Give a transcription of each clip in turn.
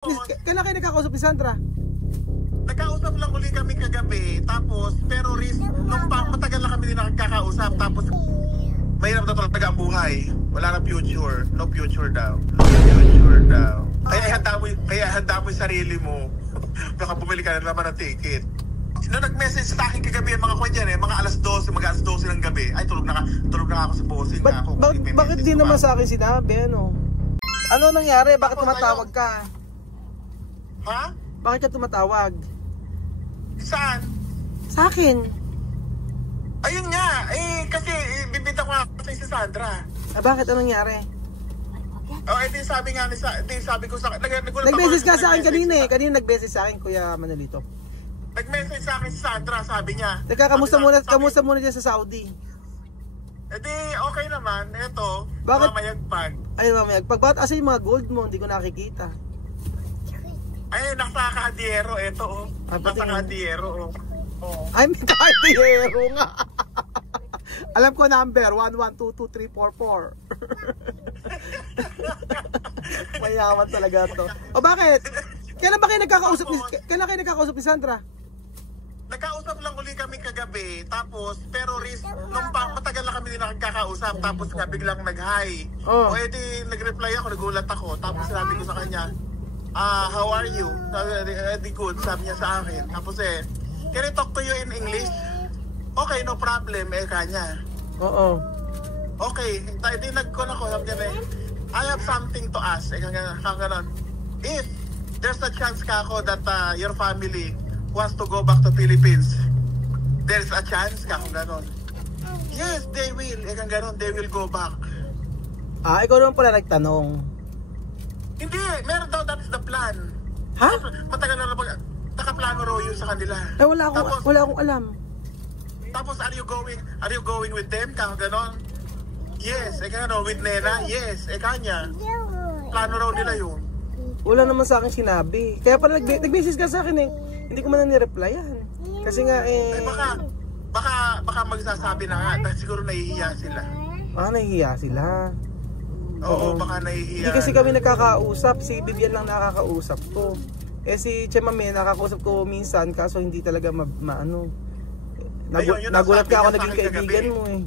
Kailan kayo nagkakausap ni Sandra? Nagkausap lang uli kami kagabi, tapos pero nung matagal na kami din nakakausap, tapos mahirap na talaga ang buhay. Wala na future, no future daw. No future daw. Kaya handa mo yung sarili mo. Baka bumili ka na naman ng ticket. Nung nag-message sa akin kagabi ang mga kwan yan mga alas 12 ng gabi, ay tulog na ako sa bossing na ako. Bakit di naman sa akin sinabi, ano? Ano nangyari? Bakit tumatawag ka? Ha? Bakit ka tumatawag? Saan? Sa akin. Ayun nga, kasi bibita ko nga kasi si Sandra. Bakit? Anong nangyari? Edi sabi ko sa nag-message ka sa akin kanina eh. Kanina nag-message sa akin, Kuya Manolito. Nag-message sa akin si Sandra, sabi niya. Teka, kamusta muna dyan sa Saudi? Edi okay naman, eto, mamayagpag. Ay, mamayagpag. Bakit asa yung mga gold mo? Hindi ko nakikita. Ay, nasa kahadiyero, eto nasa kahadiyero, Ay, may kahadiyero nga. Alam ko number, 11223444. Mayaman talaga to. O bakit? Kailan kayo nagkakausap ni Sandra? Nagkausap lang uli kami kagabi, tapos pero nung matagal na kami din nakakausap, tapos nga biglang nag-hi. O edi nag-reply ako, nagulat ako, tapos sinabi ko sa kanya, how are you? Di good, sabi niya sa akin. Tapos can I talk to you in English? Okay, no problem, kanya. Oo. Okay, di nag-call ako, sabi niya I have something to ask. Ganon. If there's a chance ka ako that your family wants to go back to Philippines, there's a chance ka kung ganon. Yes, they will. Ganon, they will go back. Ikaw naman pala nagtanong. Hindi, meron daw, that's the plan. Ha? Matagal na nakaplano raw yun sa kanila. Wala akong alam. Tapos, are you going with them? Kaya ganon. Yes, ganon, with Nena. Yes, kanya. Plano raw nila yun. Wala naman sa akin sinabi. Kaya pala nag-message ka sa akin eh. Hindi ko man na-replyan. Kasi nga baka magsasabi na nga. Dahil siguro nahihiya sila. Nahihiya sila. Oo, baka nahihiya. Hindi kasi kami nakakausap. Si Vivian lang nakakausap ko. Si Chemame nakakausap ko minsan. Kaso hindi talaga nagulat ka ako naging kaibigan mo eh.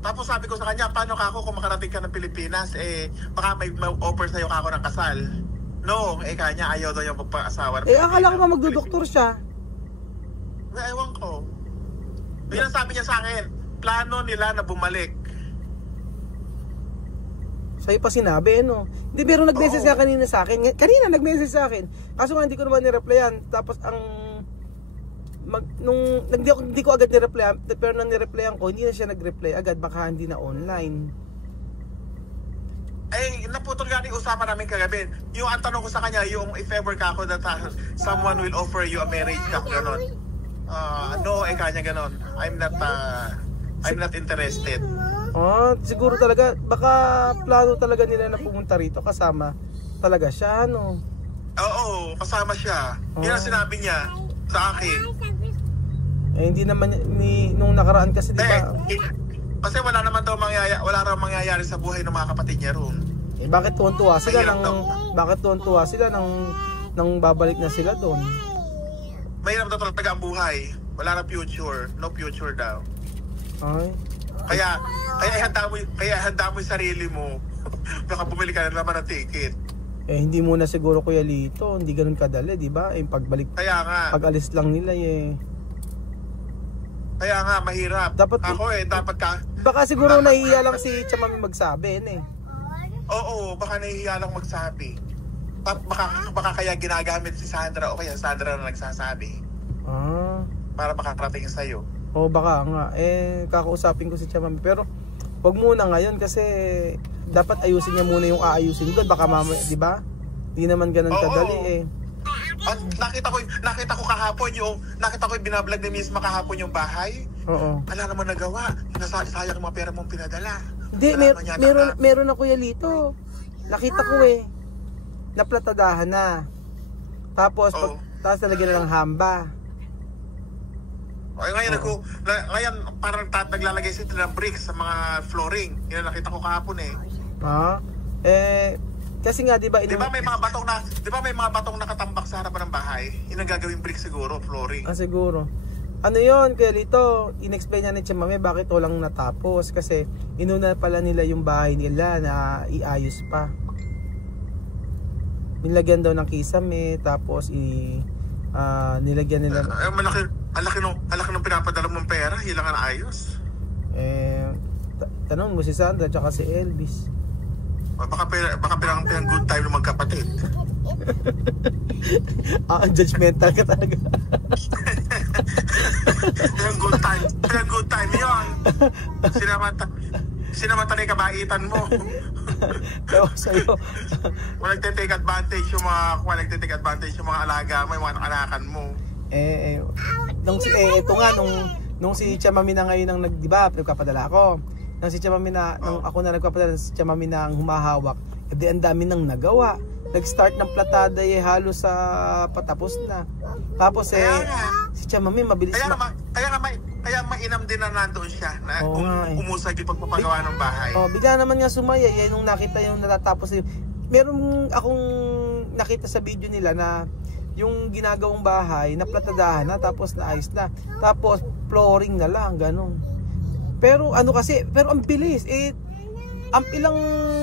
Tapos sabi ko sa kanya, paano ka ako kung makarating ka ng Pilipinas? Baka may offer sa'yo ka ako ng kasal. No, kanya ayaw daw yung magpa-asawa. Akala ko ba magdodoktor siya? Ewan ko. Yun ang sabi niya sa akin, plano nila na bumalik. Sa'yo pa sinabi, no? Hindi, pero nag-message ka kanina sa akin. Kanina nag-message sa akin. Kaso nga hindi ko naman ni-replyan. Tapos hindi ko agad ni-replyan, pero nang ni-replyan ko, hindi na siya nag-reply agad, baka hindi na online. Naputol nga yung usapan namin kagabi. Yung ang tanong ko sa kanya, yung if ever ka ako that someone will offer you a marriage ka, gano'n. No, kanya gano'n. I'm not interested. Siguro talaga, baka plano talaga nila na pumunta rito, kasama talaga siya, no? Oo, kasama siya. Yun ang sinabi niya sa akin. Hindi naman nung nakaraan kasi, di ba? Kasi wala raw mangyayari sa buhay ng mga kapatid niya roon. Bakit tuwan-tuwa sila nang babalik na sila doon? Mahirap na talaga ang buhay. Wala na future, no future daw. Ay. Kaya handa mo yung sarili mo. Baka bumili ka na naman ng ticket. Hindi muna siguro, Kuya Lito, hindi ganoon kadali, di ba? Pagbalik, kaya nga, pag-alis lang nila Kaya nga, mahirap. Dapat ka. Baka siguro nahihiya lang si Chamami magsabi, Oo, baka nahihiya lang magsabi. Baka kaya ginagamit si Sandra o kaya Sandra na nagsasabi. Para makakarating sa'yo. Baka nga. Kakausapin ko si Chamami. Pero, wag muna ngayon kasi dapat ayusin niya muna yung aayusin doon. Baka mamaya, di ba? Di naman ganun kadali At nakita ko kahapon yung binablog ni Miss kahapon yung bahay. Oo. Wala naman nagawa. Sayang yung mga pera mong pinadala. Hindi, meron na, Kuya Lito. Nakita ko naplatadahan na. Tapos tapos nalagyan na ng hamba. Ngayon parang naglalagay sila ng bricks sa mga flooring. Yan nakita ko kahapon Kasi nga, di ba, Di ba may mga batong nakatambak sa harapan ng bahay? Yun ang gagawing brick siguro, flooring. siguro. Ano yun, kaya dito, in-explain niya ni Chamame bakit walang natapos. Kasi inuna pala nila yung bahay nila na iayos pa. Nilagyan daw ng kisame, tapos nilagyan nila... Ang laki nung pinapadala mong pera, hilang na ayos. Tanong mo si Sandra tsaka si Elvis. Baka pinang good time ng magkapatid. Ang judgmental ka talaga. Pinang good time yun. Sinamata na yung kabaitan mo. Ewan sa'yo. Walang take advantage yung mga alaga mo, yung mga anakan mo. Ito nga, nung si Chamame na ngayon ang diba, nagpapadala ako. Nang si Chamame na, nung ako na nagpapadala, si Chamame na ang humahawak. Ang dami nang nagawa. Nag-start ng platada halos sa patapos na. Tapos si Chamame mabilis Kaya mainam din na nandoon siya na umusag yung pagpapagawa ng bahay. Bigla naman nga sumaya. Yan nung nakita yung natatapos. Meron akong nakita sa video nila na yung ginagawang bahay, naplatadahan na, tapos naayos na. Tapos flooring na lang, ganun. Pero pero ang bilis. Ang ilang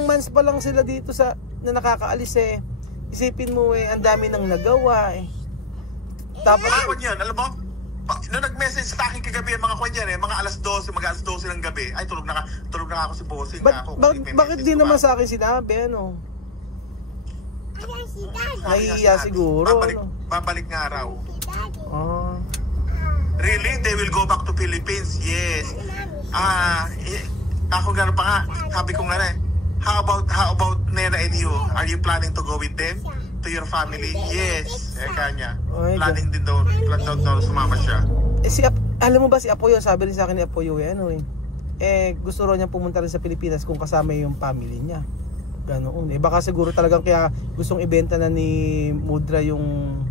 months pa lang sila dito na nakakaalis Isipin mo ang dami nang nagawa Tapos yun, alam mo? Nung nag-message sa akin kagabi mga kanya mga alas 12 ng gabi. Ay, tulog na ako si Bossing. Bakit di naman sa akin sinabi, ano? Nahihiya siguro. Babalik nga raw. Really? They will go back to Philippines? Yes. Ako gano'n pa nga. Sabi ko nga how about Nena and you? Are you planning to go with them? To your family? Yes. Kanya. Planning din daw. Plan daw sumama siya. Alam mo ba si Apoyo? Sabi rin sa akin ni Apoyo gusto raw niya pumunta rin sa Pilipinas kung kasama yung family niya. Ganoon. Baka siguro talagang kaya gustong ibenta na ni Mudra yung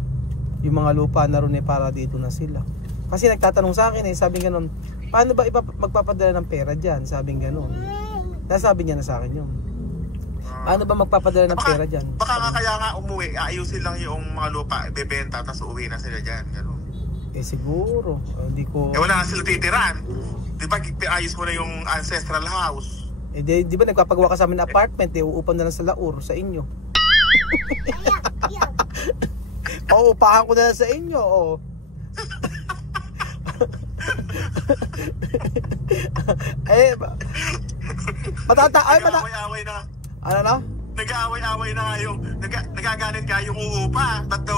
mga lupa na ron para dito na sila. Kasi nagtatanong sa akin sabi ganoon, paano ba magpapadala ng pera diyan? Sabi ganoon. Nasabi niya na sa akin yun. Paano ba magpapadala ng pera diyan? Baka nga kaya nga umuwi, ayusin lang yung mga lupa, ibebenta tapos uuwi na sila diyan, ganoon. Siguro, hindi ko wala na sila titiran. Di ba ayos mo na yung ancestral house? Di ba nagpapagawa ka sa amin apartment, uupan na lang sa Laur, sa inyo. Uupahan ko na lang sa inyo, Nag-aaway na. Ano na? Nag-aaway na nga yung nagagalit ka yung uupa. Ba't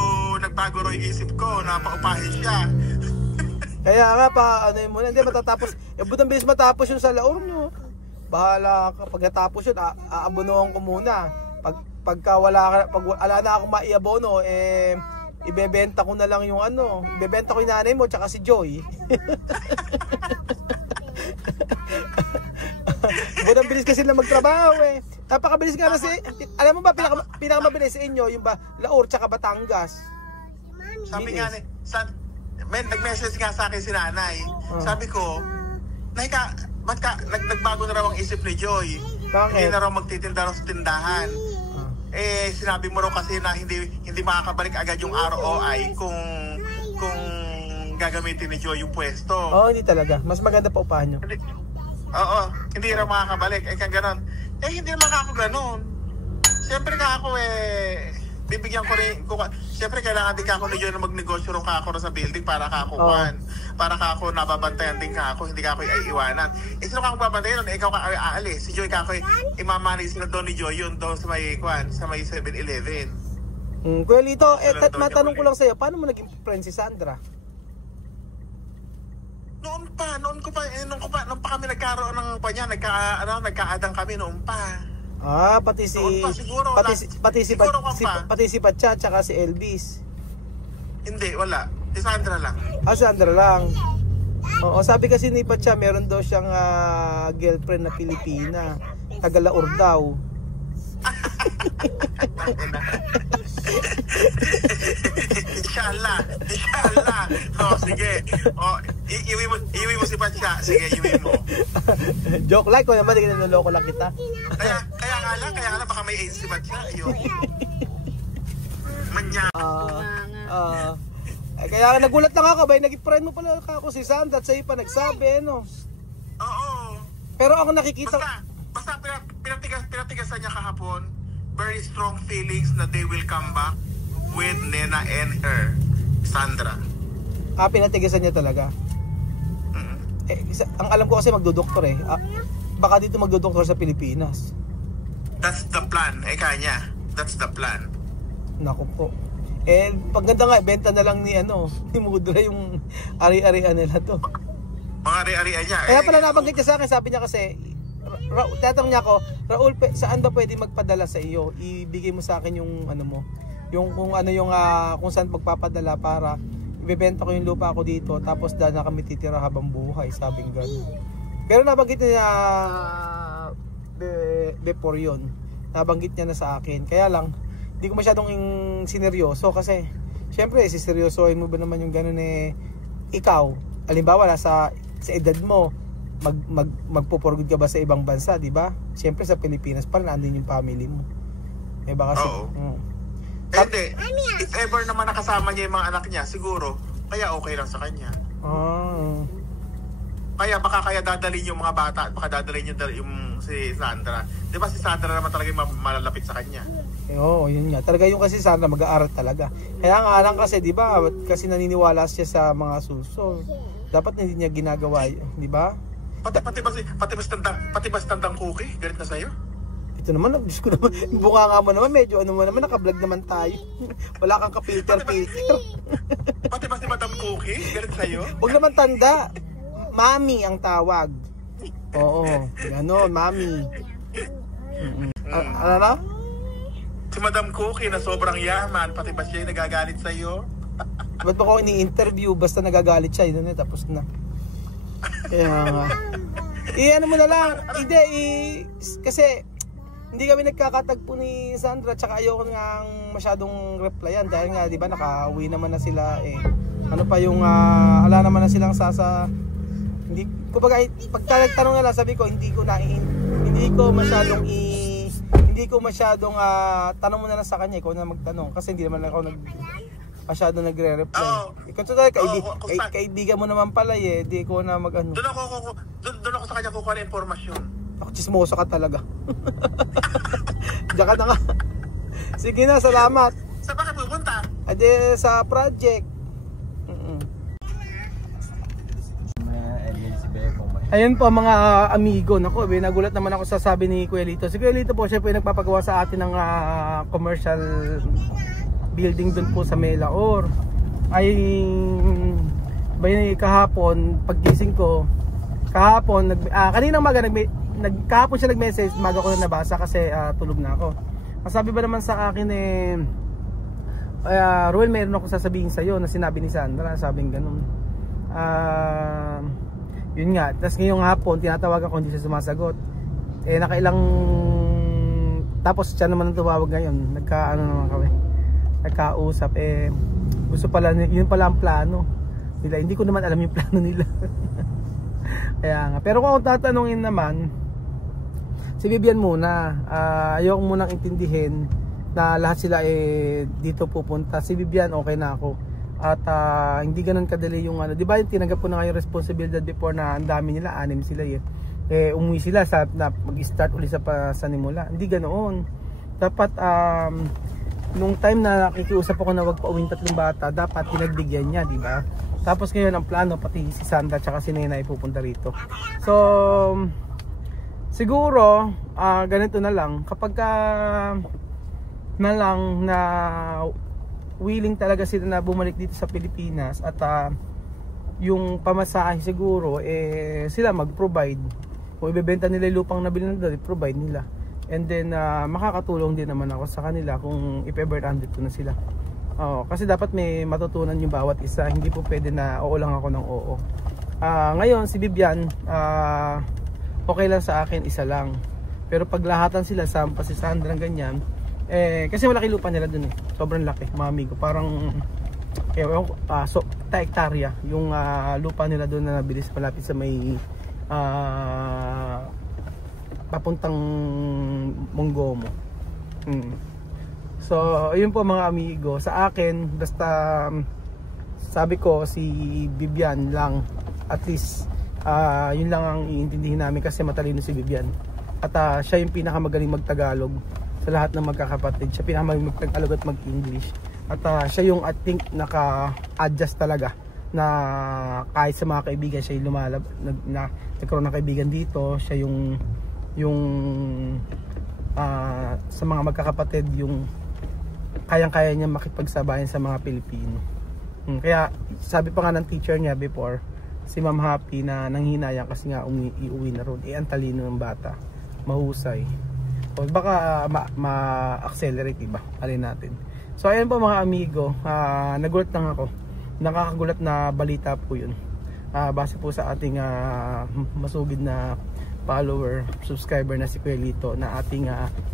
nagbago ro yung isip ko na paupahin siya. Kaya nga mo na, hindi matatapos. Butang bilis matapos yung sa Laur nyo. Bahala ka. Pagkatapos yun, aabonohan ko muna. Pagka wala na akong maiabono, ibebenta ko na lang yung ibebenta ko yung nanay mo tsaka si Joy. Budang bilis kasi na magtrabaho Napakabilis nga kasi. Alam mo ba pinakamabilis sa inyo yung Laur tsaka Batangas? Sabi nga nag-message nga sa akin si nanay. Sabi ko, nagbago na raw ang isip ni Joy. Bakit? Hindi na raw magtitinda raw sa tindahan. Sinabi mo raw kasi na hindi makakabalik agad yung ROI kung gagamitin ni Joy yung pwesto. Hindi talaga. Mas maganda pa upahan nyo. Hindi raw makakabalik. Kaya ganon. Hindi naman ako ganon. Siyempre ka ako bibigyan ko rin. Siyempre kailangan din ka ako ni Joy na magnegosyo rin ka ako sa building para ka ako para ka ako nababantayan din ka ako. Hindi ka ako iiwanan. Sino ka ako babantayan nun? Ikaw ka aalis. Si Joy ka ako imamanage na doon ni Joy yun doon sa may 7-Eleven. Kuya Lito, matanong ko lang sa'yo, paano mo naging friend si Sandra? Noon pa kami nagkaroon ng nagkaadang kami noon pa. Pati si Patcha tsaka si Elvis. Hindi, wala. Si Sandra lang. Sandra lang. Sabi kasi ni Patcha meron daw siyang girlfriend na Pilipina, taga Laur daw. Inshallah. Sige. Iwi mo si Patcha. Sige, iwi mo. Joke lang ko naman, niloloko lang kita. Kaya nga lang, baka may AIDS si Matya. Yun. Manya. Kaya nagulat lang ako, bay, naging friend mo pala ako si Sandra at sa'yo pa nagsabi, no? Oo. Pero ako nakikita... Basta pinatigasan niya kahapon, very strong feelings na they will come back with Nena and her, Sandra. Pinatigasan niya talaga. Ang alam ko kasi magdodoktor eh. Baka dito magdodoktor sa Pilipinas. That's the plan, kanya. That's the plan. Naku po. Pagganda nga, benta na lang ni Mudra yung ari-arian nila to. Mga ari-arian niya. Kaya pala nabanggit niya sa akin, sabi niya kasi, tatanong niya ako, Raul, saan ba pwede magpadala sa iyo? Ibigay mo sa akin yung mo, yung kung saan magpapadala para ibebenta ko yung lupa ko dito, tapos na kami titira habang buhay, sabing gano'n. Pero nabanggit niya before yun, nabanggit niya na sa akin. Kaya lang, hindi ko masyadong sineryoso kasi syempre siseryosohin mo ba naman yung gano'n ikaw, halimbawa sa edad mo, magpo-for good ka ba sa ibang bansa, di ba? Syempre sa Pilipinas pa rin andun yung family mo. Baka kasi hindi, if ever naman nakasama niya yung mga anak niya, siguro kaya okay lang sa kanya. Kaya dadalhin yung mga bata at baka dadalhin yung si Sandra. Di ba si Sandra naman talaga yung malalapit sa kanya? Oo, yun nga. Talaga yung kasi Sandra mag-aaral talaga. Kaya nga lang kasi, di ba? Kasi naniniwala siya sa mga suso. Dapat hindi niya ginagawa yun, di ba? Pati ba standang cookie? Galit na sa'yo? Ito naman, Diyos ko naman, bunga nga mo naman, medyo naka-vlog naman tayo. Wala kang ka-filter. Pati ba si Madam Cookie? Galit sa'yo? Huwag naman tanda. Mami ang tawag. Oo, gano'n, Mami. Ano na? Si Madam Cookie na sobrang yaman, pati ba siya nagagalit sa'yo? Ba't ba ko ini-interview? Basta nagagalit siya, yun na, tapos na. Kaya ano mo na lang, kasi hindi kami nagkakatagpo ni Sandra, tsaka ayoko nga masyadong replyan dahil nga, di ba, nakauwi naman na sila ano pa yung, ala naman na silang hindi, kumbaga, pagka nagtanong nila, sabi ko, hindi ko masyadong tanong mo na lang sa kanya, ikaw na magtanong, kasi hindi naman ako masyado nagre-reply. Ikaw talaga, kaibigan mo naman pala di ko na mag-ano. Doon ako sa kanya kukuha ng informasyon. Ako, chismoso ka talaga. Diyan ka na nga. Sige na, salamat. Saan ba kayo pupunta? Sa project. Ayun po mga amigo. Naku, nagulat naman ako sa sabi ni Kuya Lito. Si Kuya Lito po, siya po yung nagpapagawa sa atin ng commercial building dun po sa Melaor. Kahapon, paggising ko, kaninang maga, kahapon siya nag-message, maga ko na nabasa kasi tulog na ako. Masabi ba naman sa akin Ruel, mayroon ako sasabihin sa'yo na sinabi ni Sandra, sabing ganun. Yun nga, tapos ngayong hapon, tinatawagan ko, hindi siya sumasagot. Nakailang, tapos siya naman ang tumawag ngayon, nagkausap, gusto pala, yun pala ang plano nila, hindi ko naman alam yung plano nila. Kaya nga, pero kung tatanungin naman, si Vivian muna, ayoko munang intindihin na lahat sila dito pupunta. Si Vivian, okay na ako. At hindi ganun kadali yung di ba yung tinanggap ko na ngayon responsibilidad before na ang dami nila, 6 sila umuwi sila na mag-start ulit sa pasanimula. Hindi ganoon. Dapat nung time na nakikiusap ako na wag pa uwing 3 bata, dapat pinagbigyan niya, di ba? Tapos ngayon ang plano, pati si Sandra at si Nena ay pupunta rito. So siguro ganito na lang, kapag na lang na willing talaga sila na bumalik dito sa Pilipinas at yung pamasahe siguro sila mag-provide. Kung ibebenta nila yung lupang nabili nila, i-provide nila. And then makakatulong din naman ako sa kanila kung if ever andito na sila. Kasi dapat may matutunan yung bawat isa. Hindi po pwede na oo lang ako ng oo. Ngayon si Vivian, okay lang sa akin, isa lang. Pero paglahatan sila, sampa si Sandra ganyan, kasi malaki lupa nila dun sobrang laki, mga amigo. Parang hektarya yung lupa nila dun na nabili sa malapit sa may papuntang Mongomo. So, ayun po mga amigo. Sa akin, basta sabi ko si Vivian lang, at least yun lang ang iintindihin namin kasi matalino si Vivian. At siya yung pinakamagaling magtagalog sa lahat ng magkakapatid. Siya pinakamagaling magtagalog at mag-English. At siya yung I think naka-adjust talaga na kahit sa mga kaibigan siya yung nagkaroon ng kaibigan dito. Siya yung sa mga magkakapatid yung kayang-kaya niya makipagsabayan sa mga Pilipino. Kaya sabi pa nga ng teacher niya before, si Ma'am Happy, na nanghinayang kasi nga iuwi na ron. Ang talino ng bata, mahusay. O baka ma-accelerate, diba? Alin natin. So ayan po mga amigo, nagulat lang ako. Nakakagulat na balita po yun. Base po sa ating masugid na follower, subscriber na si Kuya Lito, na ating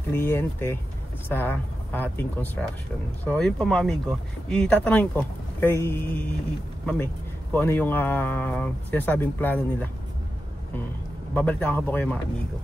kliyente sa ating construction. So yun po mga amigo, itatanungin ko kay Mami kung ano yung sinasabing plano nila. Babalitaan ko po kayo mga amigo.